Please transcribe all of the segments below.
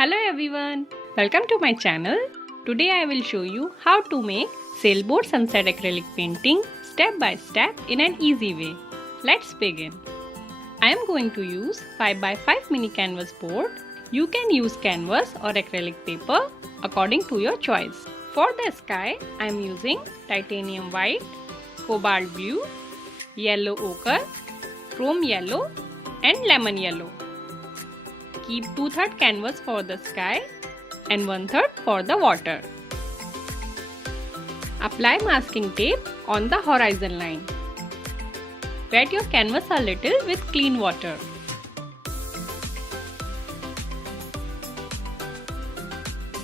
Hello everyone, welcome to my channel. Today I will show you how to make Sailboat sunset acrylic painting step by step in an easy way. Let's begin. I am going to use 5x5 mini canvas board. You can use canvas or acrylic paper according to your choice. For the sky, I am using titanium white, cobalt blue, yellow ochre, chrome yellow and lemon yellow. Keep 2/3 canvas for the sky and 1/3 for the water. Apply masking tape on the horizon line. Wet your canvas a little with clean water.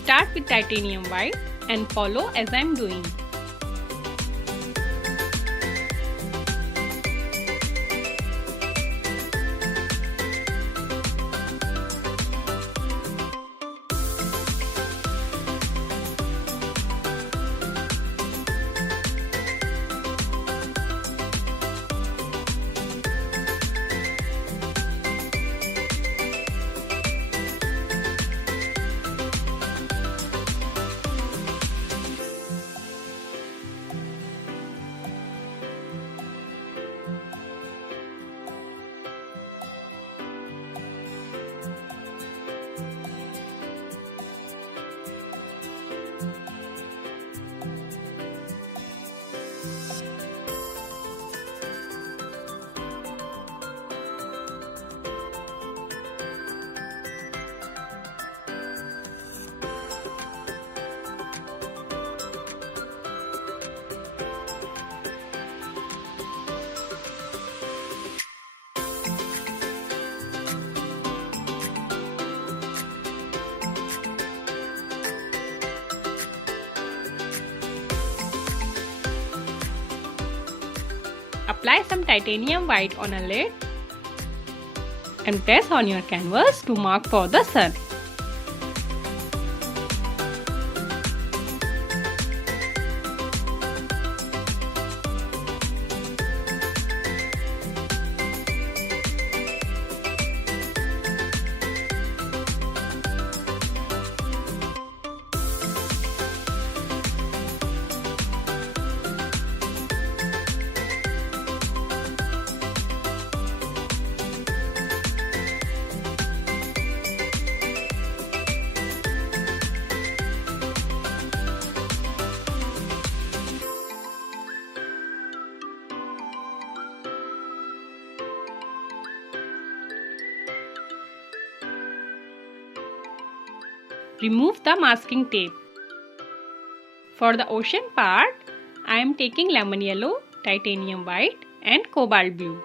Start with titanium white and follow as I am doing. Apply some titanium white on a lid and press on your canvas to mark for the sun. Remove the masking tape. For the ocean part, I am taking lemon yellow, titanium white and cobalt blue.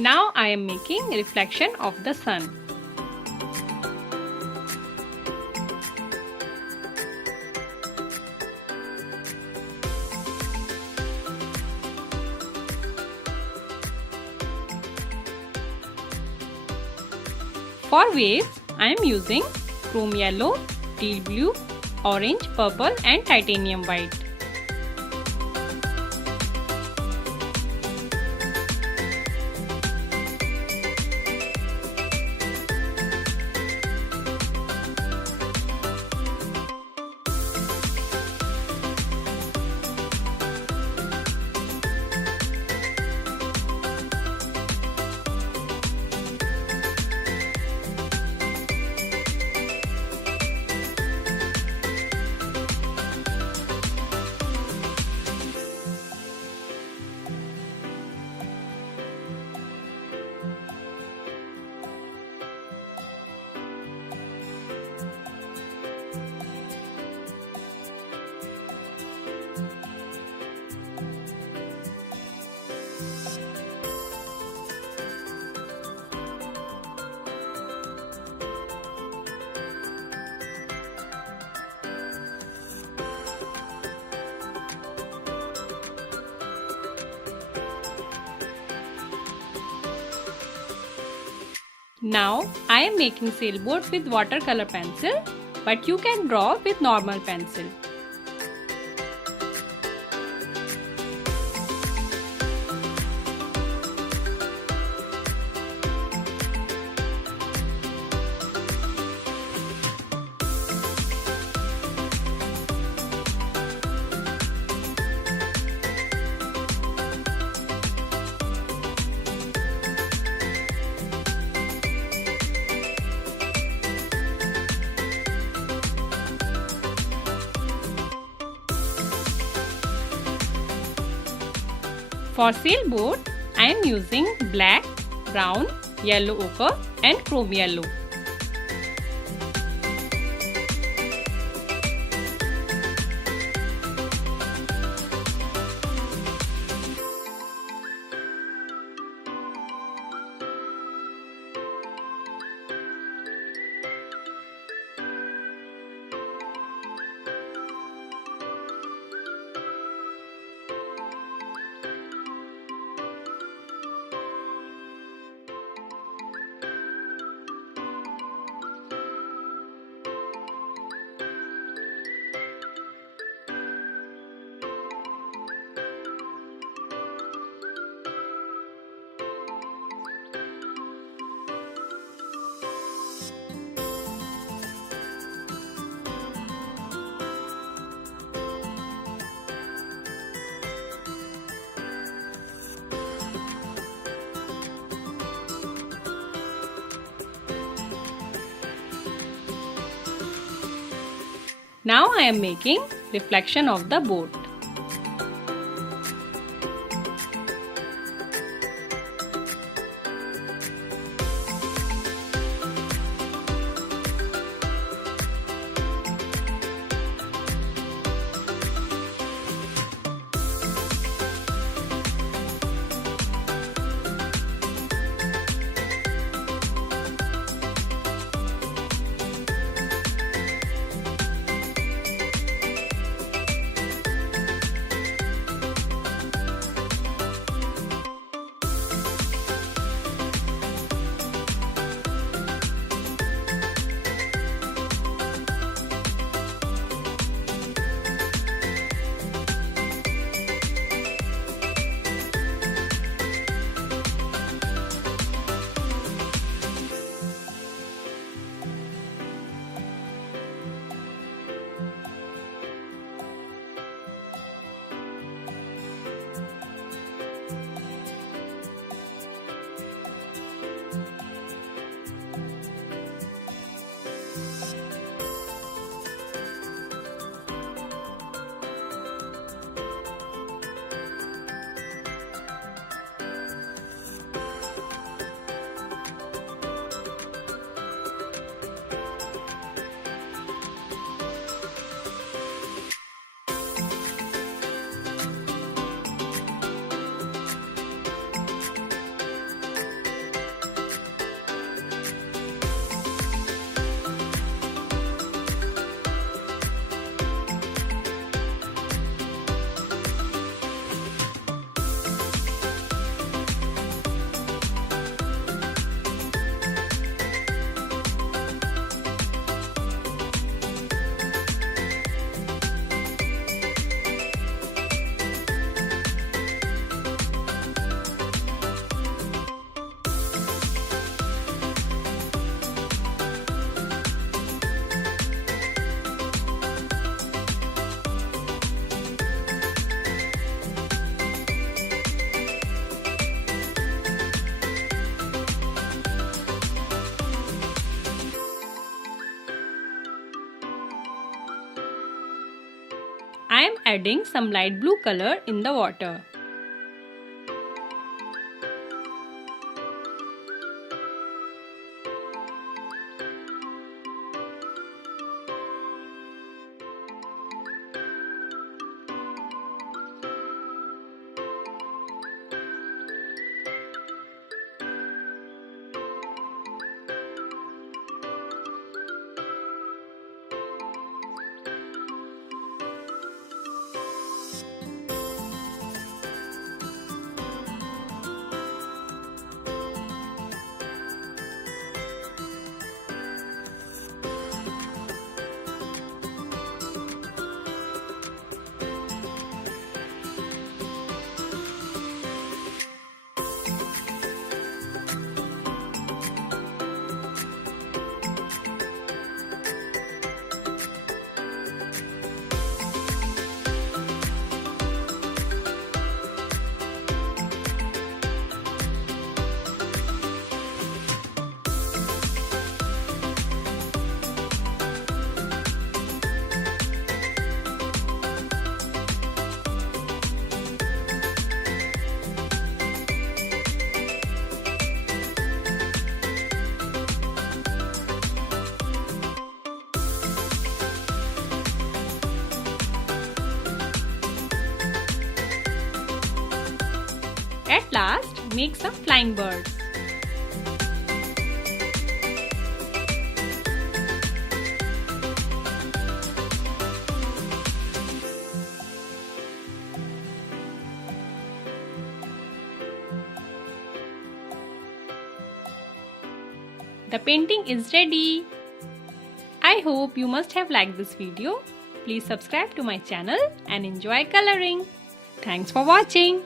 Now I am making reflection of the sun. For waves, I am using chrome yellow, teal blue, orange, purple and titanium white. Now I am making sailboat with watercolor pencil, but you can draw with normal pencil. For sailboat, I am using black, brown, yellow ochre and chrome yellow. Now I am making reflection of the boat. I am adding some light blue color in the water. At last, make some flying birds. The painting is ready. I hope you must have liked this video. Please subscribe to my channel and enjoy coloring. Thanks for watching.